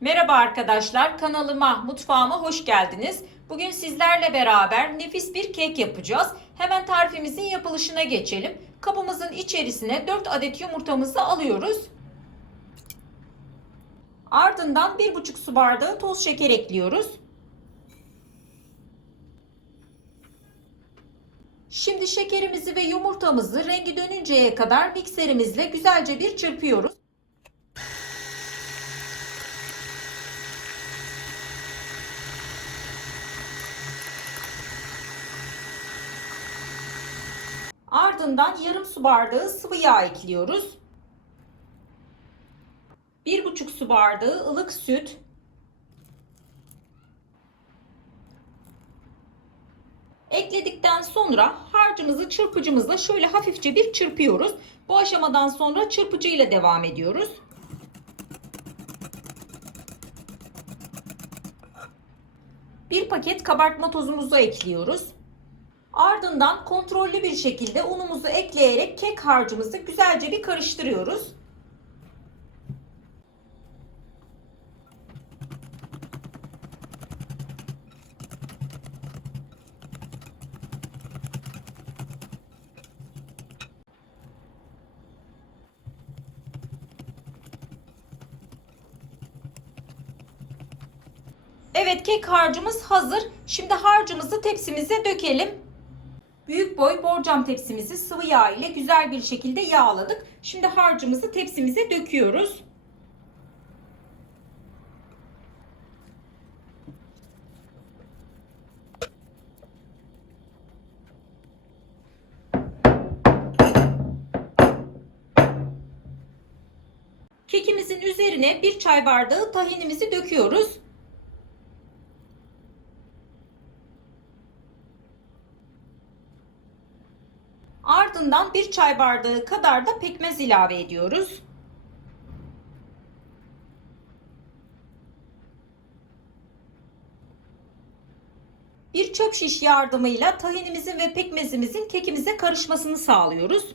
Merhaba arkadaşlar, kanalıma, mutfağıma hoş geldiniz. Bugün sizlerle beraber nefis bir kek yapacağız. Hemen tarifimizin yapılışına geçelim. Kabımızın içerisine 4 adet yumurtamızı alıyoruz. Ardından 1,5 su bardağı toz şeker ekliyoruz. Şimdi şekerimizi ve yumurtamızı rengi dönünceye kadar mikserimizle güzelce bir çırpıyoruz. Ardından yarım su bardağı sıvı yağ ekliyoruz. 1,5 su bardağı ılık süt. Ekledikten sonra harcımızı çırpıcımızla şöyle hafifçe bir çırpıyoruz. Bu aşamadan sonra çırpıcı ile devam ediyoruz. Bir paket kabartma tozumuzu ekliyoruz. Ardından kontrollü bir şekilde unumuzu ekleyerek kek harcımızı güzelce bir karıştırıyoruz. Evet kek harcımız hazır. Şimdi harcımızı tepsimize dökelim. Büyük boy borcam tepsimizi sıvı yağ ile güzel bir şekilde yağladık. Şimdi harcımızı tepsimize döküyoruz. Kekimizin üzerine bir çay bardağı tahinimizi döküyoruz. Ardından bir çay bardağı kadar da pekmez ilave ediyoruz. Bir çöp şiş yardımıyla tahinimizin ve pekmezimizin kekimize karışmasını sağlıyoruz.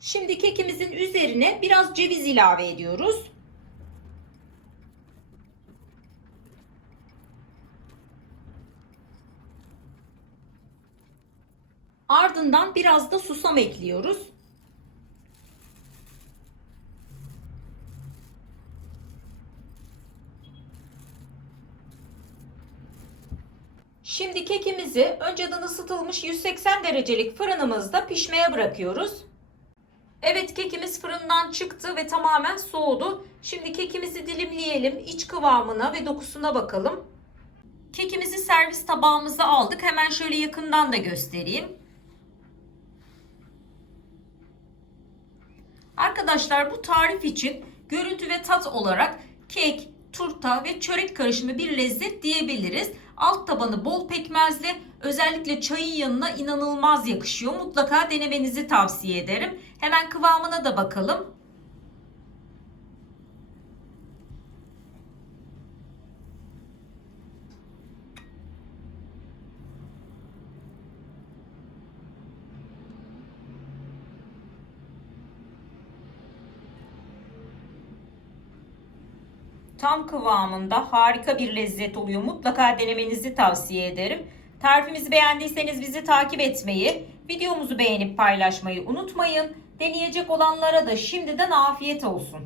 Şimdi kekimizin üzerine biraz ceviz ilave ediyoruz. Ardından biraz da susam ekliyoruz. Şimdi kekimizi önceden ısıtılmış 180 derecelik fırınımızda pişmeye bırakıyoruz. Evet kekimiz fırından çıktı ve tamamen soğudu. Şimdi kekimizi dilimleyelim. İç kıvamına ve dokusuna bakalım. Kekimizi servis tabağımıza aldık. Hemen şöyle yakından da göstereyim. Arkadaşlar bu tarif için görüntü ve tat olarak kek, turta ve çörek karışımı bir lezzet diyebiliriz. Alt tabanı bol pekmezli özellikle çayın yanına inanılmaz yakışıyor. Mutlaka denemenizi tavsiye ederim. Hemen kıvamına da bakalım. Tam kıvamında harika bir lezzet oluyor. Mutlaka denemenizi tavsiye ederim. Tarifimizi beğendiyseniz bizi takip etmeyi, videomuzu beğenip paylaşmayı unutmayın. Deneyecek olanlara da şimdiden afiyet olsun.